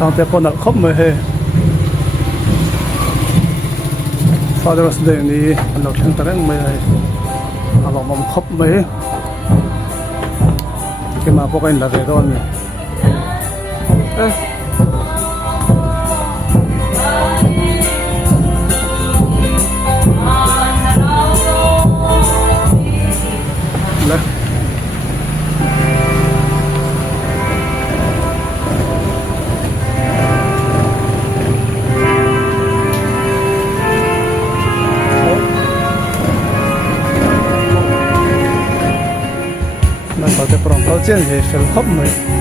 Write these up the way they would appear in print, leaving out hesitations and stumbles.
sang te pon khop me he Father's Day ni an lo thang tarang me ai alo mom khop me ke ma po kain la ve don me Pronto, tiene el hop me.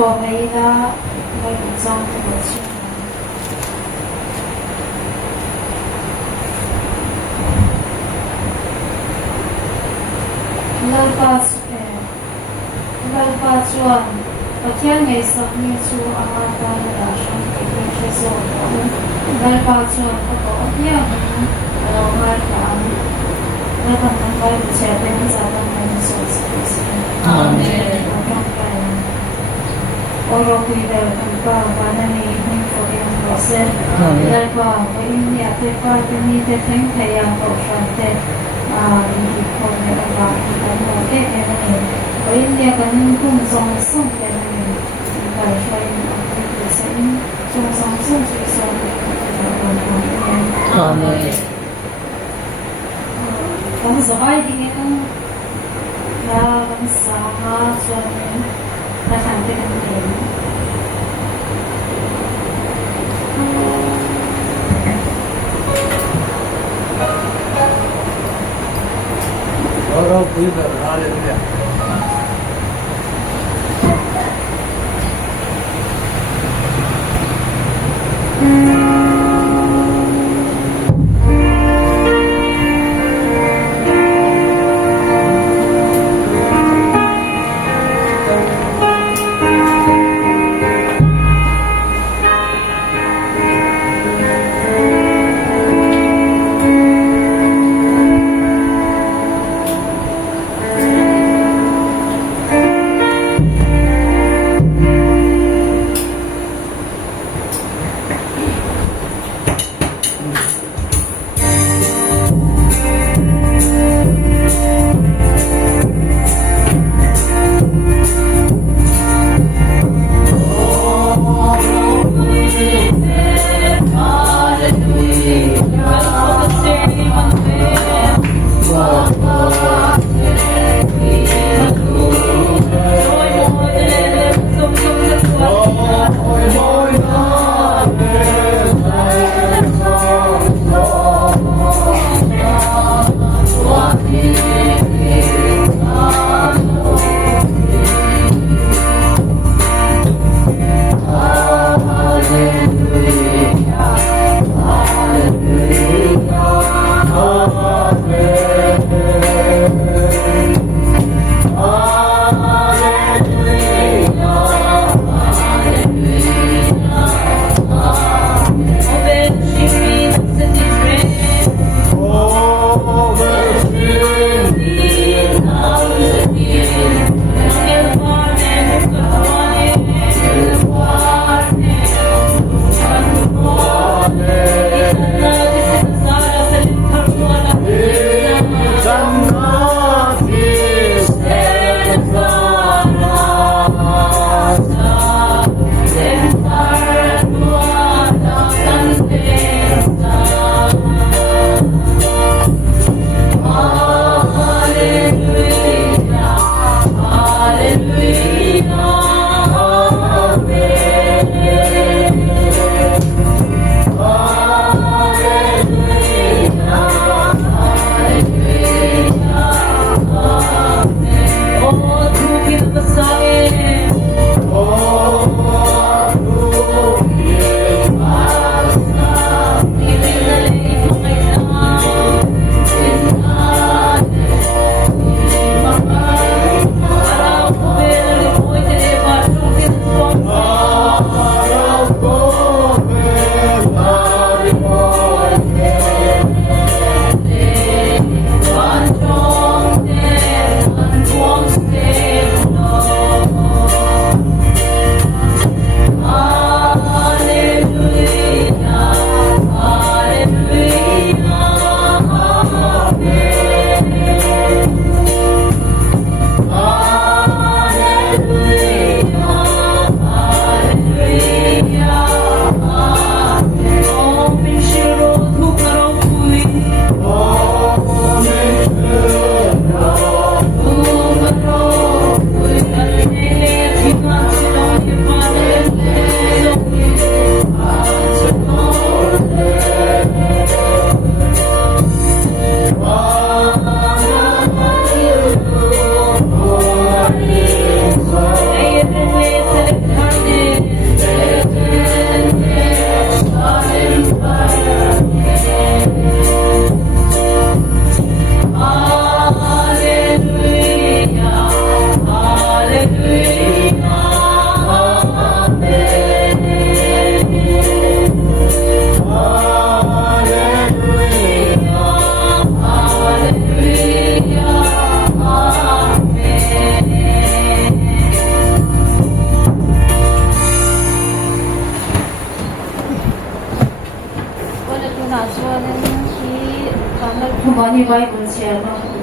บอกให้ละไม่ต้องจ้องตัวชิเราก็ชวนประเทศในสักนิดชูอาหารการดาชันเป็นเชื้อโรคเราก็ชวนก็บอกเนี่ยเราไม่ทำเราทำมันไปเฉยเป็นจะทำมันสุดสุดอาเมนOro cuida culpa vanani hin forian rose la pa india te pa ni te theng thaya ko shante ni ko ne ba ta mo te ne india kan kum song song te ni ba shai ni te se ni song song song se amen kan so ai ding kan ya kan sa ha so ne เป็นเห็นเราคุยกันอะไรเนี่ย Money Bible share no.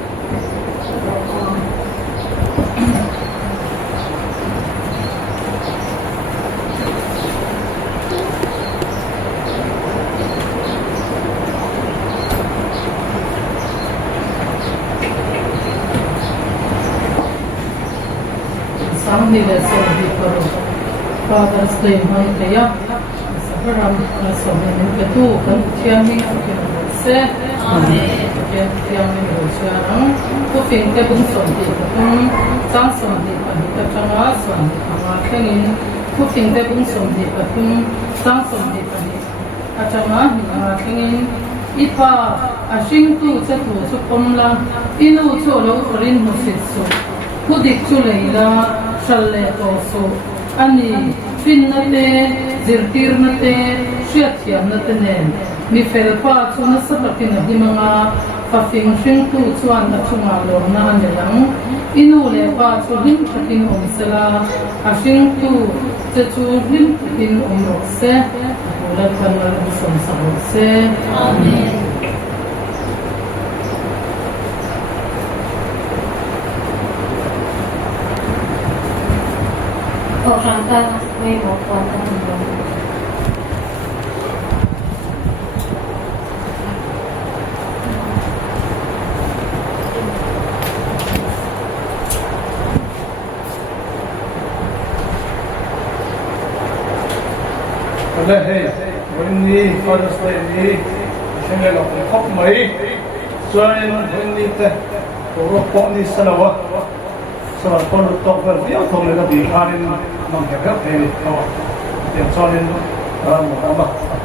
Samni le sohi paro Father's Day mai teya sabaram sohi ni ketu kan tiami se amen tiami rosarang ko fin te bung sohi tum sang sohi pani ta changa sohi ama khengin ko fin te bung sohi tum sang sohi pani achanga ama khengin ipa ashing tu che tu su pomla inu chu lo rin musit su kudik chu leila shalle to su ani finnate zirtirnate shiathiamnate ne mi felpa chuna sapakin himanga fafing shing tu chuan na chunga lo na anelang inu le pa chu him thakin omsela ashing tu che chu him thakin omrokse la kanal som sabose amen Orangka we mokwatan mo. Hey, when we Father's Day, we sing of the Hop Mai, Swain, when we rock on this Salawa. So I call the top of the autumn of the Harin, non have any thought. They are solid,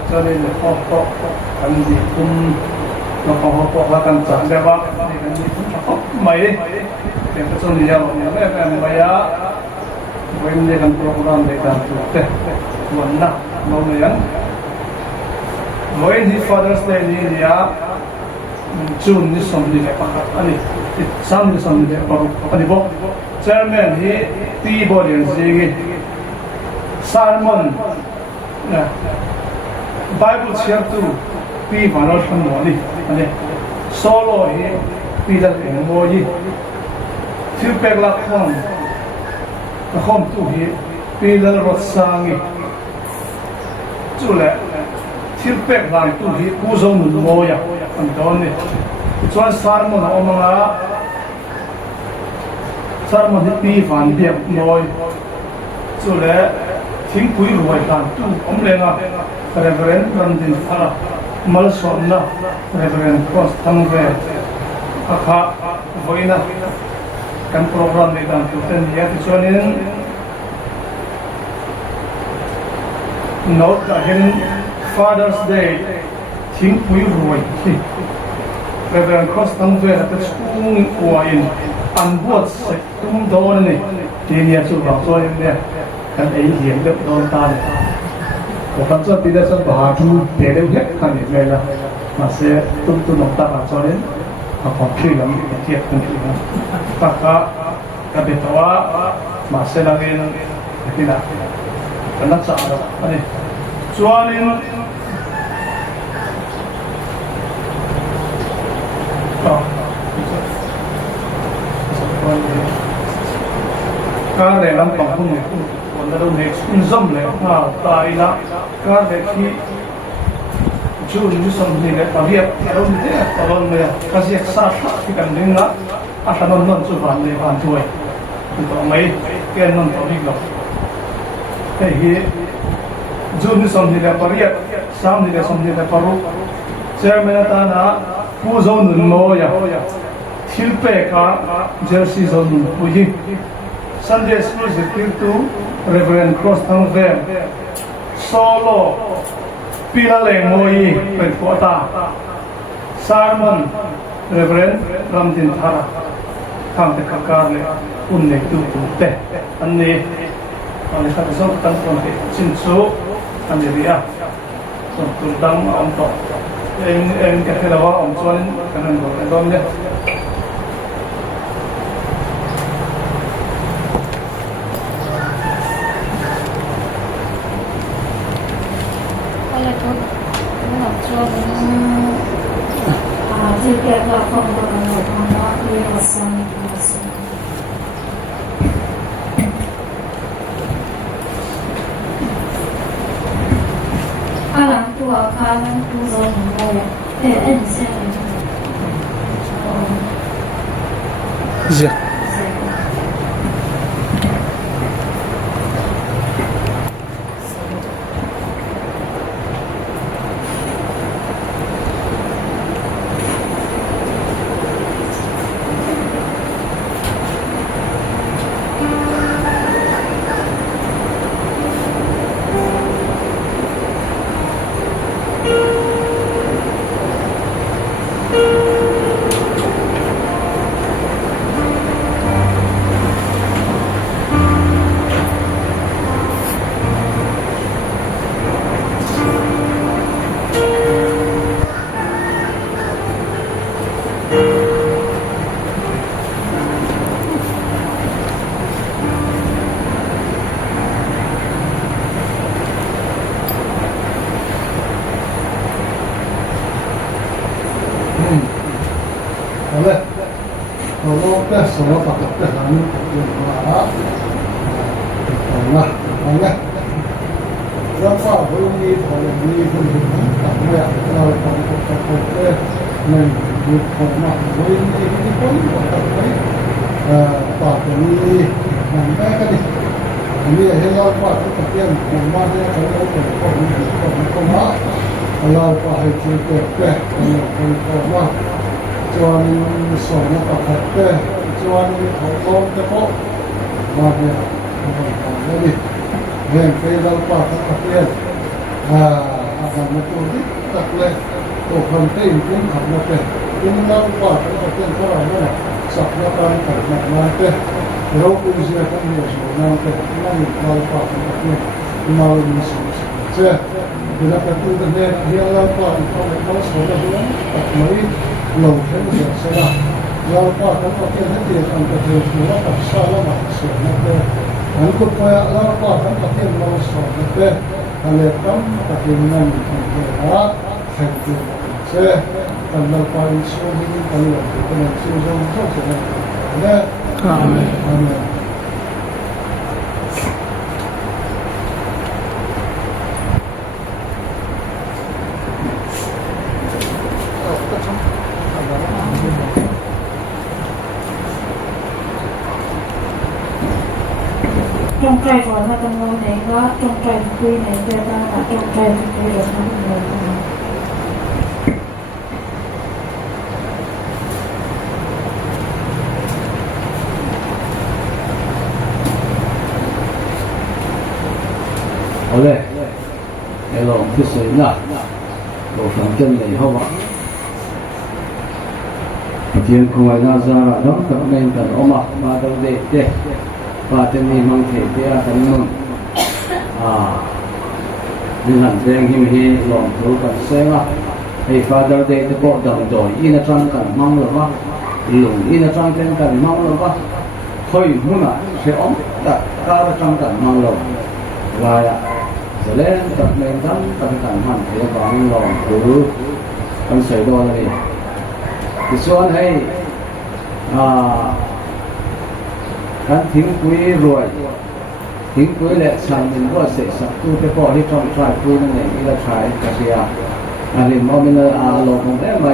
solid the hop and the hop and Sandeva, and the Hop Mai, the person and Maya, when they can program, they can do one now. When his Father's Day in India, June is something like some is something like Chairman, he body and singing sermon, Bible chapter 2, Manor from Moni, solo he, Peter and Moji, few pegla home, the home to he, Peter was sang. Chule tilpek lang tu hi kuzong moya antoni chuan sarmon omanga sarmon hi pi van biak noi chule thingpui ruai tan tu omlenga reverend randin phala malsonna reverend cross tangre akha voina kan program ni dan tu ten ya chuanin note again Father's Day thing pui ruai Reverend Cross tangve at chung uain anbuat se tum don ni tinia chu ba so in ne kan ei hiam de don tan ko kan so ti de so ba tu de de het kan ni mela ma se tum tu nok ta ba so len a ko khi lam tiet kan ti na ta ka be tawa ma se la gen kina kana sa ani chuanin ka le lam pang hu ni kon na ro next in zom le ha ta ila ka le ki chu ni som ni le ta hiat ro ni de ta lon le ka si sa tha ki kan ding la a ta non non chu ban le ban chuai to mai ke non to ri lo hi Juni som ni le pariat sam ni le som ni le paru chairman ta na pu zon nun mo ya thilpe ka jersey zon nun puji Sunday school is to Reverend Cross Tangve solo pilale moi pen kota sermon Reverend Ramdin Thara tham te kakar le unne tu te anne ani sa so tan kon te chin so ani ria so tu dang am to en ka helawa am chuan kanan dom ne นะอันนี้แล้วก็พวกนี้พอมีคนเห็นตัดเมื่อเราทำตัวตัดตัวในยุคของมันวันนี้ที่คนตัดไปต่อจากนี้มันแม่ก็ดิอันนี้ให้เราว่าทุกประเทศของบ้านเนี่ยเขาเป็นคนมาเราก็ให้ช่วยเกิดแก่คนว่าจวนสอนแล้วก็ขัดแก่จวนเขาล้มจะพบมาเนี่ยแล้วดิเรื่องที่เราก็ทุกประเทศอาจารย์มาตัวที่ตัดเลยตัวคนที่คุ้มขับมาเป็นคุ้มเราก็ทุกประเทศเขาเราเนี่ยสักแล้วการตัดมาเป็นเราคุยเรื่องของเราส่วนนั้นเป็นนั่นเราก็ทุกประเทศเรามีสิ่งเชื่อเวลาประตูเนี่ยเรื่องเราก็เขาสอนเราเนี่ยตัดไม่ลงเท่าเดิมใช่ไหมเราก็ทุกประเทศให้เดียวกันประเทศเราตัดสร้างแล้วมาเสียนะเป็นอันก็ไปเราก็ทุกประเทศเราสอนนะเป็นอะไรตั้งประเทศนั้นเป็นว่าแข่งกันใช่กันเราไปช่วยกันตลอดเป็นช่วยกันเข้าใจนะอันนี้จงใจก่อนว่าตรงไหนว่าจงใจคุยไหนเจอตาจงใจคุยแบบนั้นเลย好嘞，来了，我们去水呢，我反正以后吧。เทียนคอยนาซาระน้องกับแม่กันออกมาตรงเด็กเด็กว่าจะมีมังเทเตียกันมึงดิฉันแสดงหิมฮีลองดูกันเสียงให้ฟาดเด็กจะบอกดังดอยอินาจังกันมั่งหรือวะหลงอินาจังเป็นกันมั่งหรือวะคอยหุ่นเสียองตัดการจังกันมั่งหรือวายแสดงกับแม่กันกันมันเทียบางลองดูกันใส่ดอเลยส่วนให้การทิ้งคุยรวยทิ้งคุยแหละสั่งเป็นว่าเสร็จสักตู้ไปพอที่ต้องใช้คุยนั่นเองที่เราใช้กระเทียมอะไรมองเป็นลงของได้ไหม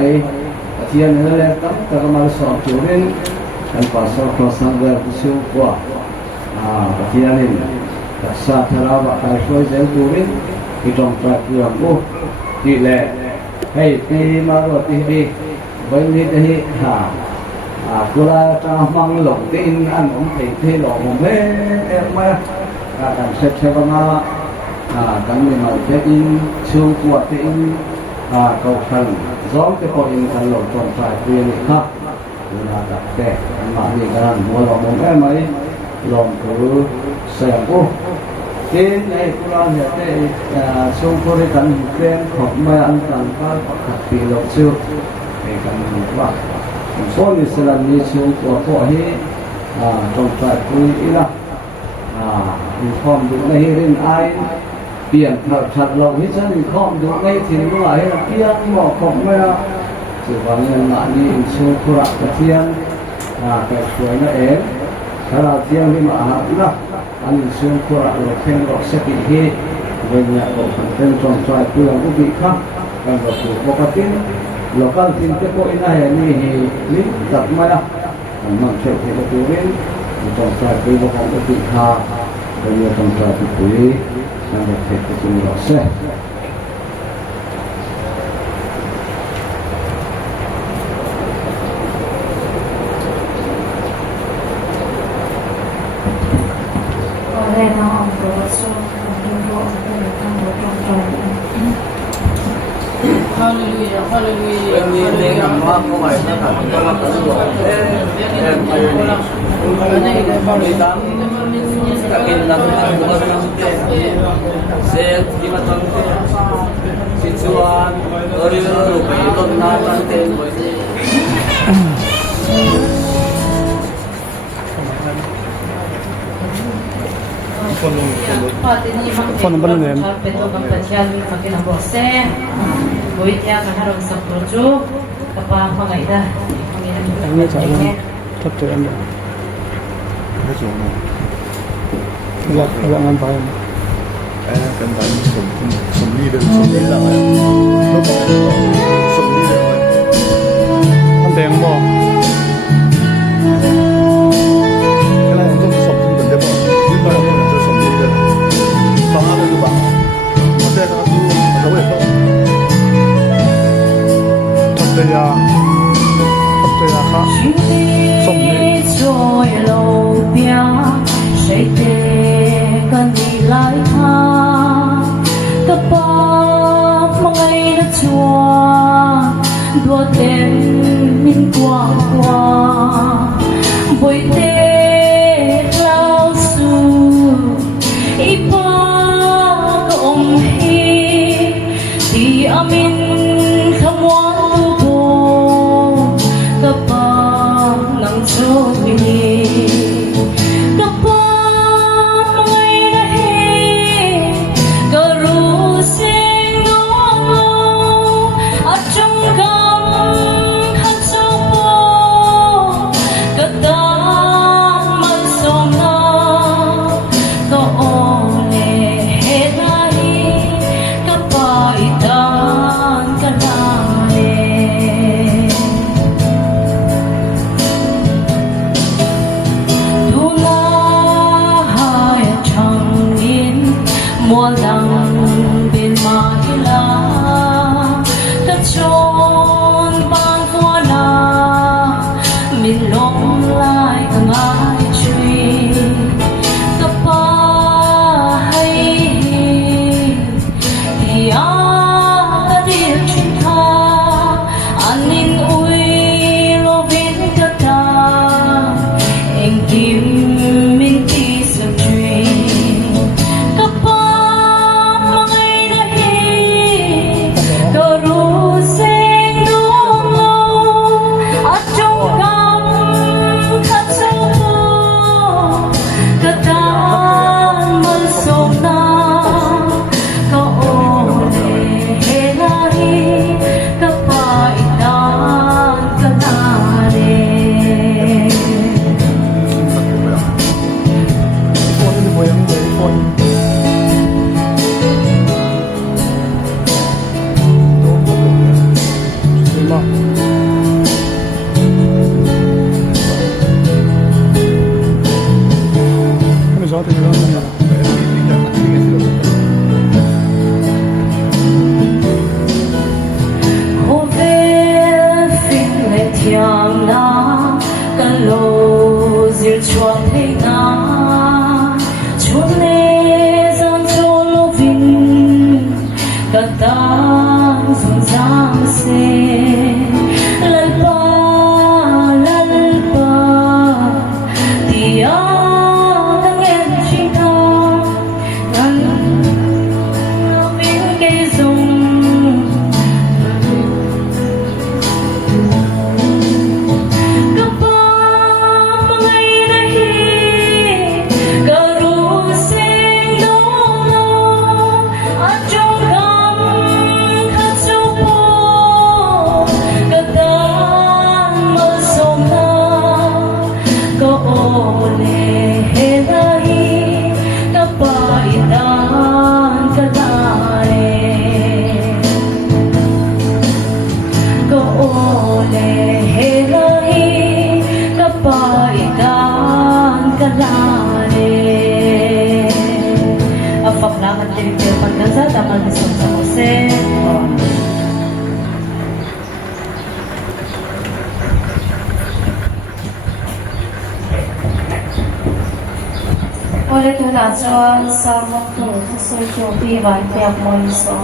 กระเทียมนั่นแหละตั้งแต่ก็มาสอบจุดนี้การภาษาภาษาเดิมชื่อว่ากระเทียมนี่รักษาทาราบะใครช่วยเจ้าจุดนี้ที่ต้องใช้คุยผู้ที่แหละให้ปีมาโรตีดีวันนี้ที่กุลาจะมังหลงที่อินอันผมเองที่หลงผมไม่มาการเสร็จเสร็จมาการมีมาเช็คอินชิวตัวที่อินเขาทันซ้อมที่พออินกันหลงตรงสายเรียนครับกุลาตัดแก่มาดีกันหัวหลงผมไม่ไหมหลงคือเสียงกูที่ในกุลาเนี่ยที่ชิวตัวที่กันเรียนของไม่อันต่างกันขัดปีหลงชิวในการมีว่าส่วนอิสลามมีชิวตัวพวกนี้ตรงใจคุยอีละมีข้อมดูในเรื่องไอเปลี่ยนชัดเราที่ฉันมีข้อมดูในถิ่นเมื่อไหร่เปลี่ยนหมอกของเมื่อสุวรรณมานี่ชิวคุระกระเทียมแต่สวยนั่นเองถ้าเราเที่ยงที่มาละอันนี้ชิวคุระเราเพ่งเราเสกที่เวลาเราเป็นตรงใจคุยเราก็ดีครับการเราถูกปกติlokal tim ko ina ya ni tak maya memang saya tidak turun untuk saya perlu kalau kita beliau tentang itu sampai ke sini rasa oleh nama Rasul Hallelujah, hallelujah. Phone number name. Buat ya kan harus sepuluh apa nggak dah? Ini saya tetap Agak nampak. Kan tadi som leader lah. Som leader. Ante yang mau. Kalau yang tu som tu benda apa? Kita yang tu som leader. Faham ada tu bang. Masa yang tu ada apa? Ante ya kah. Som ni. 在路边，谁的跟你来看？个把梦里的窗，多点明光光，为的老树一把个红黑，第二面看我路个把能做你。mùa nắng bên mái lá ta trốn ban hoa na mình lom lại từng ai truy ta pa hay thì ta điệp chuyên tha an ninh ui lo viên ta ta em kim mình đi sập truy Oleh tu nak jual sama tu sesuatu di banyak manusia.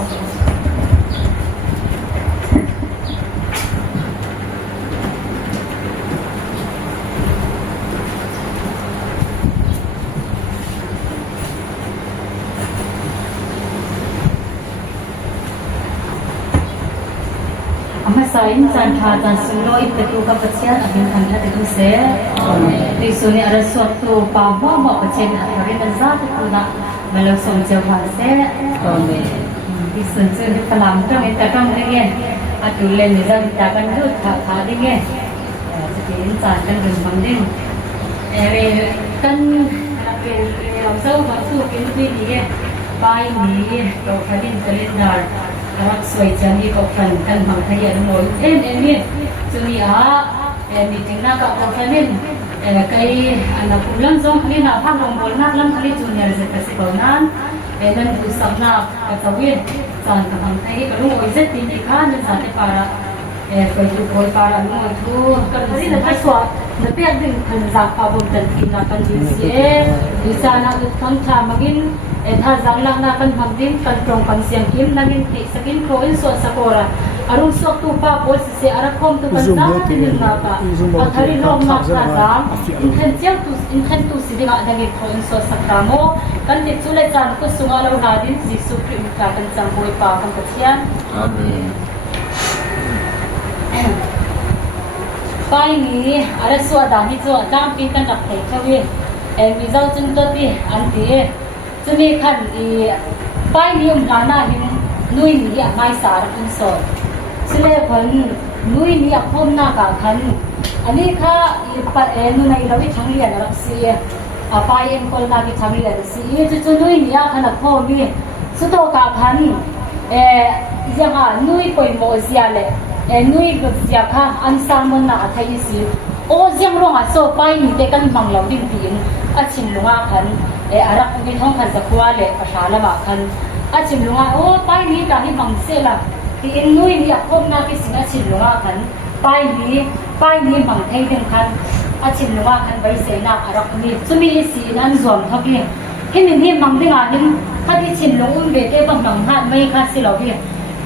Sain san khajan sulo ipetu ka pachian abin khanda te se ti suni ara suatu pahwa ma pachen hari nazat tu na melo som jawa se ti sun sun kalam to eta kam nge atu len ni jang ta kan du tha dinge ti san kan dun bang din ere kan apel เจ้ามาสู้กินที่นี่ไปนี้เราคันดินกันเล่นดาร์รักสวยจังนี่ก็ฟันกันบางทีอย่างน้อยเอ็นนี่จะมีมีถึงหน้ากับเราคันดินไกอันนั้นคุณลังจงคันดินหน้าพังลงบนนักลังคันดินจูเนียร์จะเป็นสิ่งนั้นนั่นคือสำนักกระวินจานกับบางทีก็รู้ว่าจะตีที่ข้าจะจานที่ปาระไปดูคอยปาระรู้ว่าทุกกันที่นั่นไม่สวดนั่นเป็นดึงคันจากปาบุญกันกินนักกันดินเสียดิฉันนักทั้งชามากินถ้าจังลังนักกันทำดินกันตรงกันเสียงกินนักกินติสกินโคอินส่วนสกุระอารมณ์สวดตุปาโพสเสียอารักคมตุกันจ้าที่ดินนักอัธริโลมนักจ้าอินเทนเซียมตุอินเทนตุสิดิงอันนี้โคอินส่วนสกรามโมกันติดสุเลจานกุสุงาลาวนาดินจิสุพริมการกันจังบวยปากันกัจยันอาเมนไปนี้อะไรส่วนด่านที่ส่วนด้ามปีกันดับเตะเขาเองมีเจ้าจึงตัวที่อันที่จะมีขันอีไปนี้ลานาหินนุ้ยนี้ไม่สารคุณสอนสิเลพันนุ้ยนี้พมหน้ากาขันอันนี้ค่ะอีปัดนุ้ยในเราที่ทั้งเรียนรักเสียไปเอ็นคนนาที่ทั้งเรียนสิจุนุ้ยนี้ขนาดพ่อมีสุดโตกาขันยังนุ้ยไปโมเสียเลยนุ้ยก็เสียค่ะอันสามมันน่าไทยสิโอ้ยังร้องโซ่ไปนี่เด็กกันมังเหล่าดิ้นปีนชิมลุงขันอารักมีท้องขันสักว่าเลยภาษาละบาขันชิมลุงโอ้ไปนี่การที่มังเสียละที่เอ็นนุ้ยนี่พบหน้าที่สิ่งชิมลุงขันไปนี่มังไทยเดินขันชิมลุงขันบริเสนาอารักมีจะมีสีนั้นส่วนทับเลยที่นี่มังได้งานนี้ถ้าที่ชิมลุงเด็กได้บังมังหันไม่ค่ะสิเราพี่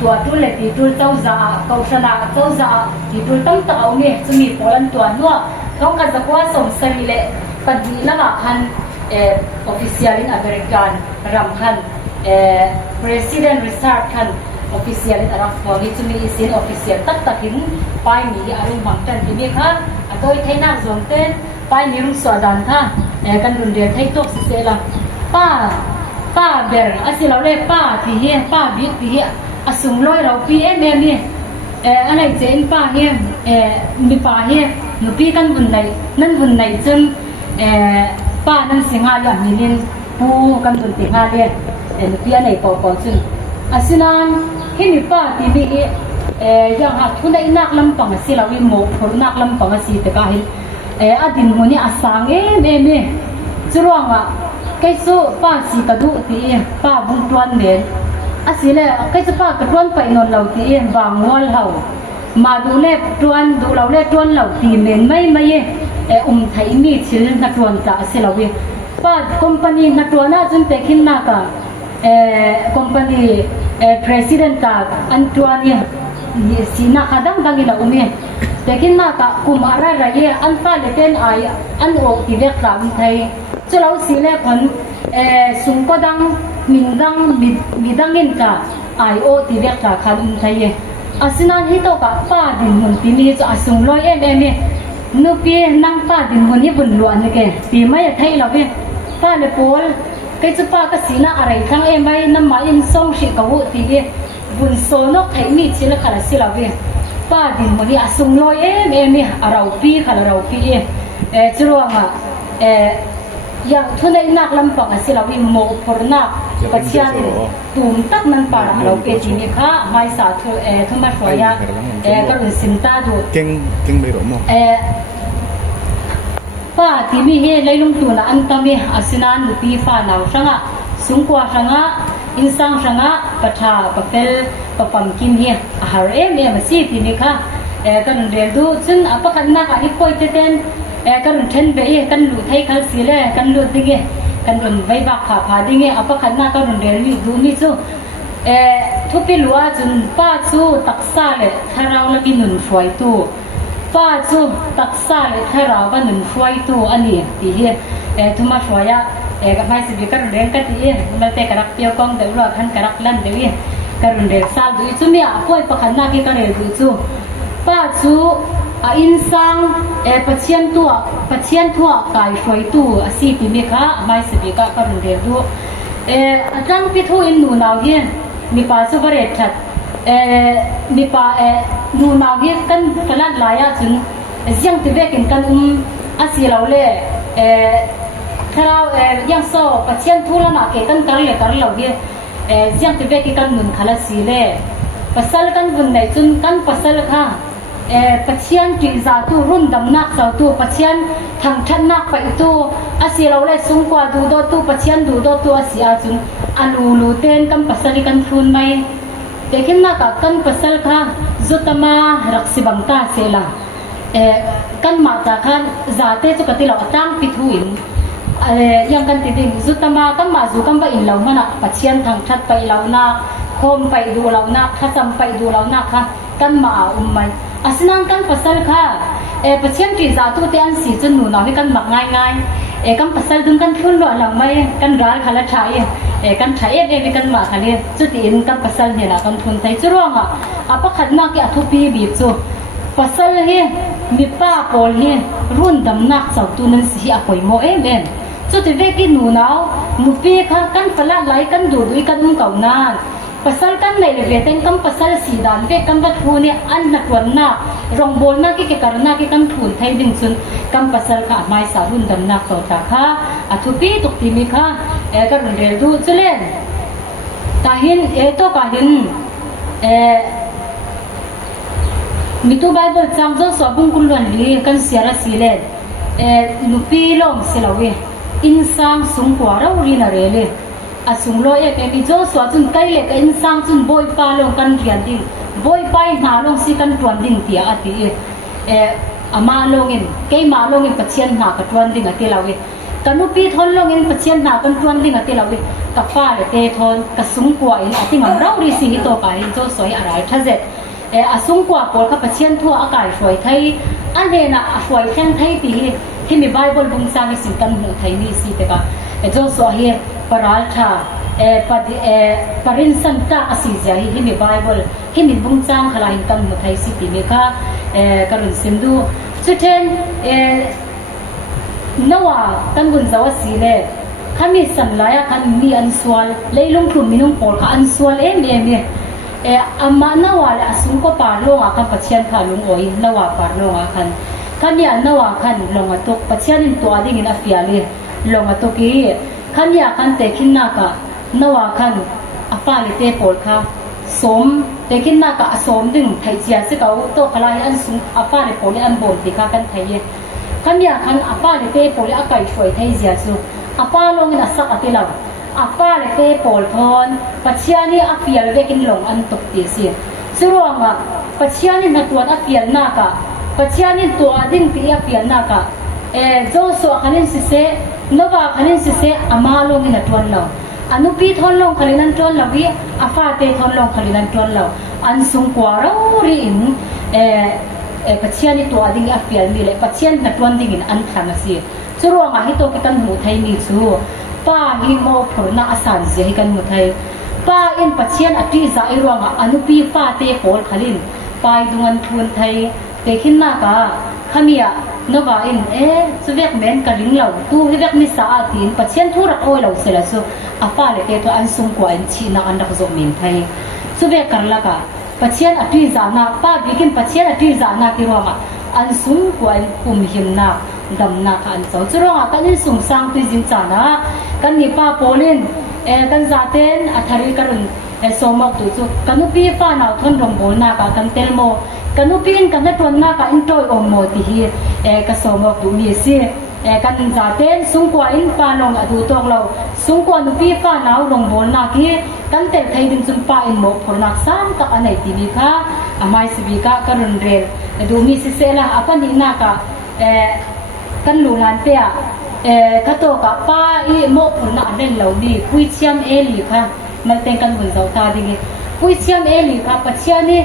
ตัวตุเล็กที่ตุเจ้าจ่าเกาชนะเจ้าจ่าที่ตุตั้งแต่เอาเนี่ยจะมีโพลันตัวนัวท้องกันสักว่าสมศรีเละปฏิละบาคันofficial in American รำคันPresident Richard คัน official in Arab ตัวนี้จะมีสิ่ง official ตักหินไปมีอารมณ์บางจันที่มีค่ะตัวไทยนักส่งเต้นไปมีรุ่งสวดานค่ะกันรุนเดียร์ไทยตกเสียละป้าเบอร์อาศัยเราเล่ป้าที่เฮียป้าบิ๊กที่เฮียอาสมลอยเราพี่เนี่ยอะไรเจนป้าเฮียมีป้าเฮียหนูพี่กันบุญไหนนั่นบุญไหนจนป้านั่นเสียงอะไรอย่างนี้ผู้กันบุญตีห้าเรียนหนูพี่อะไรก่อจนอาศัยนั้นที่มีป้าที่มียังหาทุนได้นักลำปังสิเราวิโมกคนนักลำปังสิแต่ก็เห็นอดีตคนนี้อาสังจะร้องอ่ะแค่สู้ป้าสีกระดูตีป้าบุญตวนเด่นอาศัยเลยแค่จะป้ากระด้วนไปนอนเราตีบางวันเรามาดูเล็บตวนดูเราเล็บตวนเราตีเหม็นไม่ไทยมีชิ้นนักตวนกับอาศัยเราเวป้าคอมพานีนักตวนน่าจนแต่ขึ้นนักคอมพานีpresident กับอันตวนเนี่ยสีนักดังเราแต่ขึ้นนักคุมอะไรอันฟ้าเล็กอันโอที่เรียกกับไทยจะเราสิเล่พันสุงก็ดังมิดังเงินกับโอที่เรียกกับคันไทยอาศัยนั้นที่ตัวกับป้าดินหุ่นที่มีจะสุงลอยนุปีนั่งป้าดินหุ่นนี่บุญล้วนนี่แกปีไม่ไทยเราป้าเลยปูลก็จะป้าก็สีน่าอะไรทั้งไม่น้ำมันส่งสิกวุที่บุญโซนกไทยมีชิ้นละขนาดสิเราป้าดินหุ่นนี่สุงลอยเราปีขนาดเราปีจะรวมอย่างทุนในนักลำปังสิเราวิโมกพรนักปัจจัยตุ่มตักนั้นป่าเราเกจิมิค่ะไม่สาธุทุมาช่วยก็รู้สินตาดูเก่งไม่รู้มั้งป้าที่มีเฮเลยลุงตัวน่ะอันตมีอาศินันปีฟ้าหนาวช่างสุงกว่าช่างอินสังช่างปะทาปะเปลปะปั๊มกินเฮอาหารมาสิที่มีค่ะก็เรียนดูซึ่งปะกันนักอีกคนเต้นกันเช่นแบบกันหลุดให้กันสิเลยกันหลุดดิ้งกันหลุดไว้บักผาดิ้งอัปขันหน้ากันเรียนดูมิซูทุกปีลัวจนป้าซูตักซาเลยถ้าเราละกินหนุนช่วยตู้ป้าซูตักซาเลยถ้าเราบ้านหนุนช่วยตู้อันนี้ที่เฮทุมาช่วยกับไม่สิบกันเรียนกันที่มันแต่กระดักเปียวกองเดี๋ยวเราขันกระดักลั่นเดี๋ยวกันเรียนซาดูจูมีอ่ะพวยปะขันหน้าที่กันเรียนดูจูป้าซูอินซังปัจเจียนตัวกายช่วยตัวสิที่มีค่ะไม่สิบกันเรียนดูจังพิทูอินนูนาวเฮียมีป้าสุบเรศชัดมีป้านูนาวเฮียกันฝรั่งหลายจนเสียงที่เบกินกันอาศัยเราเลยท ถ้าเรายังโซ่ปัจเจียนทุลมาเกิดกันการเลี้ยการเหล่านี้ยังที่เวกิกันหนุนขลังสีเล่ปัสสาวะกันบุญในจุนกันปัสสาวะค่ะปัจเจียนจีจาตูรุ่นดำนักสาวตูปัจเจียนทางชันนักไปตูอาศัยเราเลยสูงกว่าดูโดตูปัจเจียนดูโดตูอาศัยอาจุนอันลูเต้นกันปัสสาวะกันทุนไหมแต่ขึ้นนักกันปัสสาวะค่ะจุดมารักสิบังตาเสลากันมาจากกันจาเตจุกติเราตั้งปิดหุยยังกันติดจุดมากันมาจุกันไปอินเรามันอ่ะปัจเจียนทางชัดไปเราหน้าโคมไปดูเราหน้าทัศน์ไปดูเราหน้าค่ะกันมาไหมอาศัยกันปัสสาวะค่ะปัจเจียนจีจาตูเตียนสีจุนหนูน้อยกันหมักง่ายกันปัสสาวะดึงกันทุนหล่อเราไม่กันร้านขลังใช้กันใช้กันมาค่ะเนี่ยจุดอินกันปัสสาวะเนี่ยนะกันทุนไทยจุดร่องอ่ะปะขัดนักที่อธุปีบีบจูปัสสาวะเนี่ยมีป้าโพลเนี่ยรุ่นดำนักสาวตูนั้นสีอภัยโมเอ็มจุดที่เวกินหนูน้าวหนูปีค่ะกันฝรั่งไหลกันดูด้วยกันนุ่งเก่านาปัสสาวะกันในเลเวลเต็งกันปัสสาวะสีดานเวกันวัดหูเนี่ยอันนักวันน่ะรองโบนน่ะกี่การน่ะกี่กันทุนไทยดิ่งซุนกันปัสสาวะค่ะไม่สารุ่นดำนักสาวตาค่ะอธุปีตุกตีมีค่ะกันเรียนดูจุเล่นตาหินโตกาหินมีตัวไบเบิลจำจงสอบบุญคุณวันนี้กันเสียละสิเลนุปีลงสิลาวีอินซังสุงกว่าเราเรียนอะไรเลยอาสุงโลเอกมีจงสวดจุนไกลเลยอินซังจุนบอยปาลงกันเรียนดิ่งบอยไปหาลงสิกันตวนดิ่งเตียอติอามาลงอินเกยมาลงอินปัจเจียนหากันตวนดิ่งอติลาวีกันนุปีทนลงอินปัจเจียนหากันตวนดิ่งอติลาวีกับฟ้าเลยเตทนกับสุงกว่าอินอติมันเราดีสิฮิโตไปจงสวยอะไรท่าเจ็ดอาสุงกว่าปอลกับปัจเจียนทั่วอากาศสวยไทยอันเดน่ะสวยแข็งไทยตีที่มีไบเบิลบุญสร้างสิ่งกันหูไทยนี่สิเด็กจงสวยปราลชาปรินสันตาอสิจาที่มีไบเบิลที่มีบุญสร้างขลายกันหูไทยสิติเมฆกรุณสินดูสุดท้ายนว่ากันบุญสวัสดิ์เลยข้ามีสันลายกันมีอันสวลเลยลงทุนมีนุ่งปอลข้าอันสวลอามานาว่าเลยสุงก็ปาร์ลงอาคันปัจเจียนขาลุงโอยนาว่าปาร์ลงอาคันขันยานาว่าขันลงอาตุกปัจเจียนตัวดิ่งอินอาฟิอาลีลงอาตุกีขันยาขันเตคินนักนาว่าขันอาฟาลิเตปอลค่ะสมเตคินนักสมดึงไทยเจียสิเขาตัวขลายอันสุงอาฟาลิปอลอันบนติกากันไทยขันยาขันอาฟาลิเตปอลอากาศช่วยไทยเจียสุอาฟาลงอินอาสักอติลาอาฟ้าเลยเตะปอลทอนปัจเจียนี่อาฟิลเวกินหลงอันตกตีสิสุรวงอ่ะปัจเจียนี่นักตัวอาฟิลนักปัจเจียนี่ตัวดิ่งที่อาฟิลนักโจสวขันินสิเซนว่าขันินสิเซอามาลงอินตัวเราอนุปีทอนลงขันินันตัวเราวิอาฟ้าเตะทอนลงขันินันตัวเราอันสุงกว่าเราเรียนปัจเจียนี่ตัวดิ่งอาฟิลนี่เลยปัจเจียนนักตัวดิ่งอันทันสิสุรวงอ่ะให้ตัวกันหูไทยนี่สู้ป้าอินโมผลน่าอาศัยเสียกันหมดเลยป้าอินปัจเจียนอธิษฐานรวงอนุปีฟ้าเตะโผล่ขลินป้าดวงทุนไทยเตะขึ้นหน้ากาขมีอ่ะนว่าอินสุเวกเมนกระดิ่งเหล่าตู้ที่เวกมิสาอาทินปัจเจียนทุรักโอ้เหล่าเสร็จแล้วอาฟ้าเลยเตะตัวอันสูงกว่าอันชีนักอันดักจบมินไทยสุเวกกันละกาปัจเจียนอธิษฐานป้าบิกินปัจเจียนอธิษฐานที่รวงอันสูงกว่าอันคุมหิมนักดำนักอันสาวจุรงกันนี่สูงสังที่จินจานะกันนี่ป้าโพลินกันจัดเต็นอัฐริการุนสมบัติตัวกันนุปีฟ้าหนาวทนรองโบนักกันเตลโมกันนุปีนกันนัดวันนักอินโตยอมโมติฮีกันสมบัติตัวมีสิกันจัดเต็นสูงกว่าอินฟ้าลงอดูตัวเราสูงกว่านุปีฟ้าหนาวรองโบนักฮีกันเตลไทยดึงจุนป้าอินโมผลนักซ้ำกับอันไหนที่มีค่ะอามาสิบิกาการุนเรลดูมีสิเซล่าอาปันนี่นักกันหลูนันเตียกระโตกับป้าอีโมผลนักเล่นเหล่านี้คุยเชียมเอลีค่ะมันเป็นกันหุ่นเสาตาดีคุยเชียมเอลีค่ะปัจเจียนี่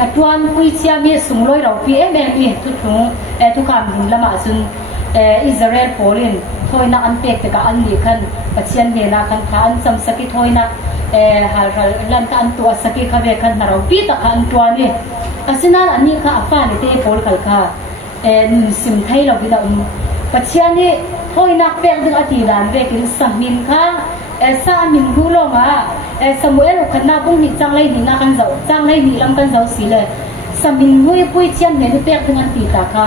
นักวันคุยเชียมมีสูงร้อยเราปีมีทุกทุงทุกคำหุ่นละมาซุนอิสราเอลโพลินทอยนักอันเป็กแต่กับอันลีคันปัจเจียนเฮนักกันทานสัมสกิทอยนักลันตันตัวสกิขเวคันนาเราปีตะคันตัวนี่อาศัยนั้นอันนี้ค่ะฟ้าเนี่ยเตะโพลกันค่ะสิมไทยเราพิจารณาปัจจัยนี้พอยนักเปลี่ยนถึงอธิษฐานเรื่องกินสามินค่ะสามินรู้ลงสมุเอลขันนาบุ้งหิจังไรหินากันเจ้าจังไรหิลำกันเจ้าสิเลยสามินรู้ปุ้ยเชียนเนี่ยเปลี่ยนถึงอธิษฐานค่ะ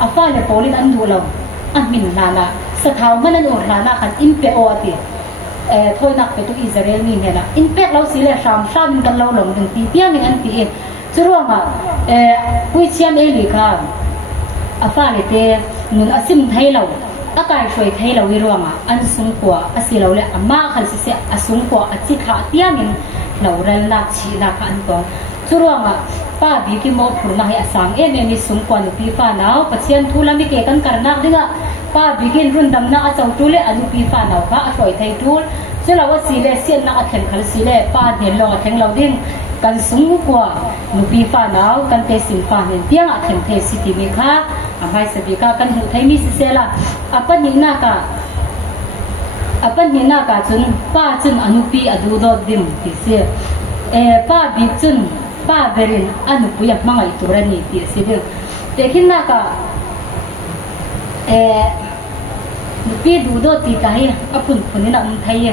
อาฟ้าเนี่ยโพลินอันดูเราอันมินนาส สะเทามันนั่นโอรานะคันอิมเปโอติถอยนักไปตุอิสราเอลมีเนี่ยนะอิมเปเราสิเลชามกันเราหลงถึงปีเปียงอันปีจุรวงกุยเชียนลิค่ะอาฟ้าเลเตนุนอซิมไทยเราอากาศช่วยไทยเราวิรวงอันสูงกว่าอสิเราเลยอามาคันสิเสอสูงกว่าอจิขาเตียงเราเรนนักชีนักอันตองจุรวงป้าบีกิโมพูนะให้อสังมีสูงกว่านุปีฟ้าหนาวปัจเจียนทุลามิเกกันกันนักดึงป้าบีกินรุ่นดำนักเจ้าทุเลอนุปีฟ้าหนาวก็ช่วยไทยทุลจะเราว่าสีเลเซียนนักแข่งขันสีเลป้าเห็นลงแข่งเราดิ้งกันสูงกว่านุปีฟ้าหนาวกันเตสินฟ้าเห็นเตียงแข่งเทสิติมีค่ะอาภัยสบิกากันหูไทยมีสิเซล่ะปันนี้น่ากาจนป้าจึงอนุปีอดูดอดดิมติเสป้าบีจึงป้าเบรินอนุปุยมังไอตุรนีติเสเดแต่ขินน่ากานุปีดูดอดติตาให้ปุ่นคนนี้น่ะไทย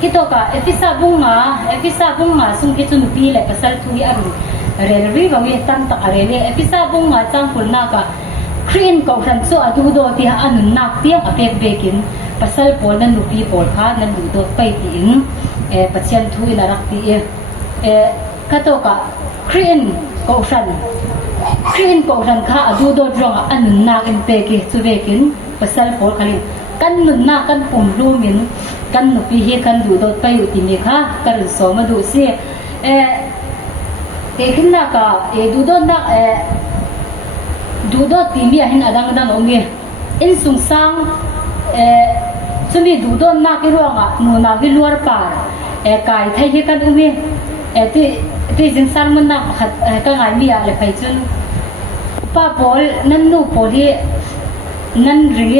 คิดตัวกะเอฟิซาบุงมาสุงคิดนุปีเลยปัสสาวะทุยอารุเรลวีบางอย่างตั้งตะอะไรเลยเอฟิซาบุงมาจังคนน่ากาครีนก็ฉันสู้อดูดอที่อันนักเตี้ยงอเปกเบกินปัสสาวะปนนั้นนุปีปนค่ะนั้นดูดอไปติงปัจเจียนทุยนารักตีข้าตัวกะครีนก็ฉันค่ะอดูดอจงอันนักเอ็นเปกิสุเบกินปัสสาวะปนค่ะลิกันนุนนักกันปุ่มรูมินกันนุปีเฮกันดูดอไปอยู่ที่นี่ค่ะกันสอมาดูสิขึ้นนักดูดอนักดูดอตีมีเห็นอดังองค์อินสุงสังสมีดูดอนักที่ร่วงนูนาวิลวร์ปาร์กายไทยกันองค์ที่จินสันมันนักก็งานมีอะไรไปจนป้าพอลนั่นนูพอลีนั่นรี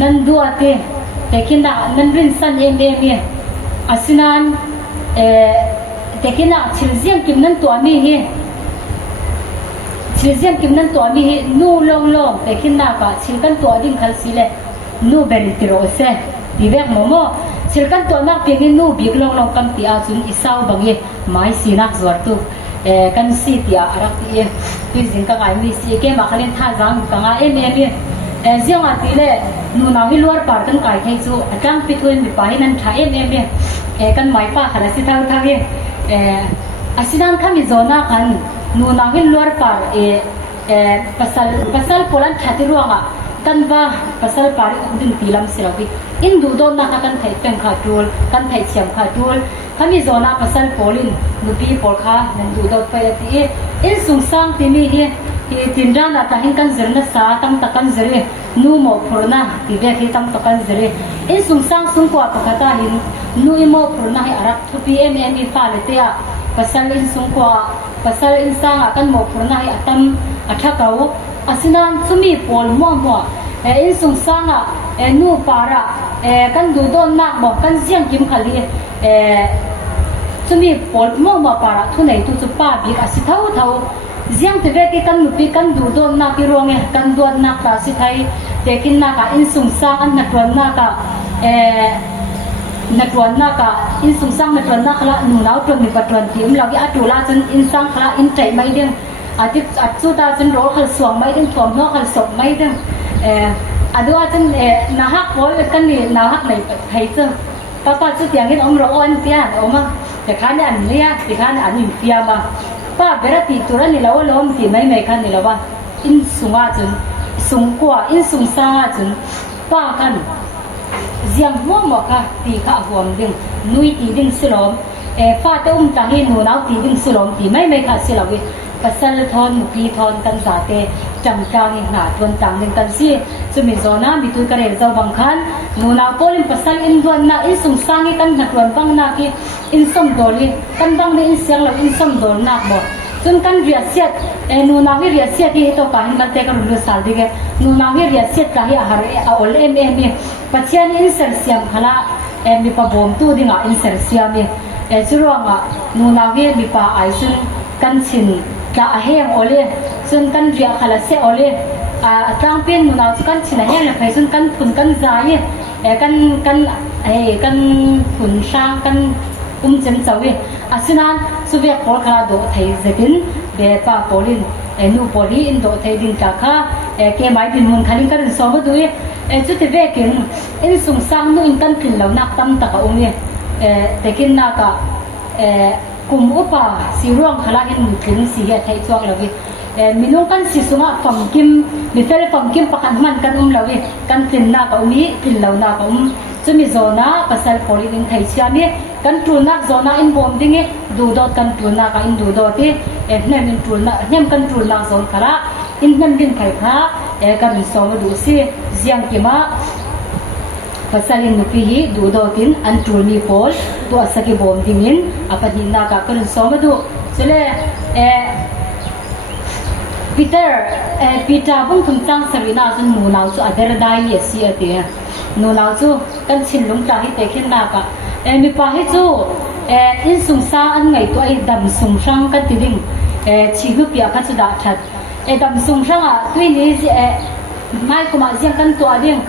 นั่นดูอาเตแต่ขึ้นนักนั่นรินสันมีอาศินันแต่ขึ้นนักชิลเซียนกิมนั่นตัวมีชิลเซียนกิมนั่นตัวมีนูลงแต่ขึ้นนักชิลกันตัวดิ้งขันสิเลนูเบลิติโรเซดีเวกโมชิลกันตัวนักเพียงนูบิกลงกันตีอาจุนอิสาวบางอย่างไม่สีนักสวดตุกันสีตีอารักตีที่จริงก็ไงมีสีเกมาคันท่าจังก็ไงเสียงอาทิเลนูนาวิลวร์ปาร์กันไก่ไทยจูจังปิดวันมีป้ายนั้นท่ากันไม่ป้าขนาดสิเท่าอาศินันข้ามีโซน่ากันนูนาวิลวร์ปาร์pasal polan khati ruanga kan ba pasal pari din tilam sirawi in du don na kan thai peng kha tul kan thai chiam kha tul khami zona pasal polin nupi polkha nan du dot pa ti in sung sang ti mi hi tinra na ta hin kan zirna sa tam ta kan zire nu mo phurna ti ve khi tam ta kan zire in sung sang sung ko ta khata hin nu mo phurna hi arak thupi em fa le te a pasal in sung ko pasal in sang kan mo phurna hi atam athakau asinan chumi pol mo in sung sang nu para kan du don na mo kan siang kim khali chumi pol mo para thunai tu chu pa bi asithau ziang te ve ke kan nupi kan du don na ki ronge kan don na ka si thai tekin na ka in sung sang an na tron na ka in sung sang na tron na khala nu nau tron ni patron tim lagi atula chen in sang khala in tai mai ding atit atsu ta chen ro khal suang mai ding thom no khal sok mai ding adua chen na hak pol kan ni na hak nei thai chu papa chu tiang in om ro on tia oma te khan an lia ti khan an in pia ma pa berati turan ni law lom ti mai khan ni lawa in sunga chun sungkwa in sung sanga chun pa kan ziang mo ka ti kha huam ding nui ti ding silom fa te ta hi nu nau ti ding silom ti mai kha silawi pasal thon pi thon kan za te cham chang ni na ton tang ning kan si chumi zona mi tu kare zo bang khan nu na polin pasal in don na in sung sangi kan na ton bang na ki in som doli kan bang ni in siang lo in som dol na mo chun kan ria siat nu na wi ria siat hi to ka hin kan te kan ru sal dige nu na wi ria siat ka hi a har a ol em pachian in ser siam khala mi pa bom tu dinga in ser siam mi churonga nu na wi mi pa ai chun kan chin ka heng ole chun kan ria khala se ole atang pen nu na kan chin heng la phai chun kan phun kan zai kan phun sang kan chen chawi asinan suve kor khala do thei zetin be pa polin nu poli in do thei din ta kha เกไม้ดินมุนคันกันสองดูจุดที่เวกินอินสงสารนู่นกันกินแล้วนักตั้มตะกองเนี่ยแต่กินนักกุมอุปาสีร่วงขลังอินกินสีไทยจวกแล้วมีน้องกันสิสุมาฟังกิมมีเฟลฟังกิมปะกันมันกันแล้วกันกินนักมีกินแล้วนักจะมีโซนาภาษาโปรลินไทยเชียนี่กันตูนักโซนาอินบอมดิ้งดูดอดกันตูนักอินดูดอดที่เนี่ยมันตูนักเนี่ยกันตูนักโซนขระอินนั่นดินไทยขระกันสองดูสิเสียงกิมาภาษาลินนุปีฮีดูดอดินอันตูนีโพลตัวสกิบอมดิ้งินอภัดินักกันสองดูเสร็จPeter bung thum chang sarina chun nu naw chu adar dai ye si ate nu naw chu kan chin lung ta hi te khin na ka mi pa hi chu in sung sa an ngai to ai dam sung sang kan ti ding chi hu pia ka chu da that dam sung sang a tui ni mai ko ma jiang kan to ading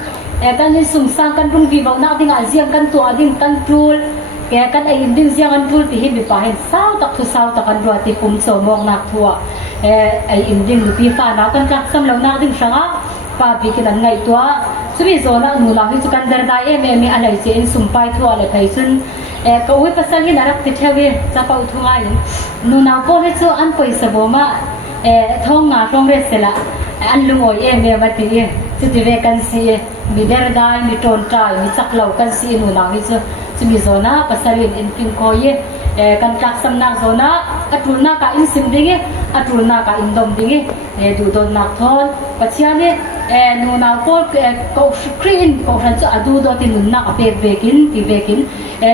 kan in sung sang kan rung bi bau na ding a jiang kan to ading kan tul ke kan ai din jiang an tul ti hi mi pa hi sau tak thu sau tak an ro ti kum so mok nak thua ai inding lu pi fa na kan tak sam lo na ding sanga pa bi ki nan ngai tua chumi zona nu la hi chu kan dar dai em alai che in sum pai thua le thai sun ko wi pasal hi narak ti thewi cha pa uthunga in nu na ko he chu an poi sa boma thong nga thong re sela an lungoi ma ti chu ti ve kan si mi dar dai mi ton trai mi chak lo kan si nu na hi chu chumi zona pasal in pin ko ye kan tak sam na zona atulna ka in sim dinge atulna ka in dom dinge du don nak thon pachiane nu na ko ko screen ko han cha adu do tin na ka pe vekin ti vekin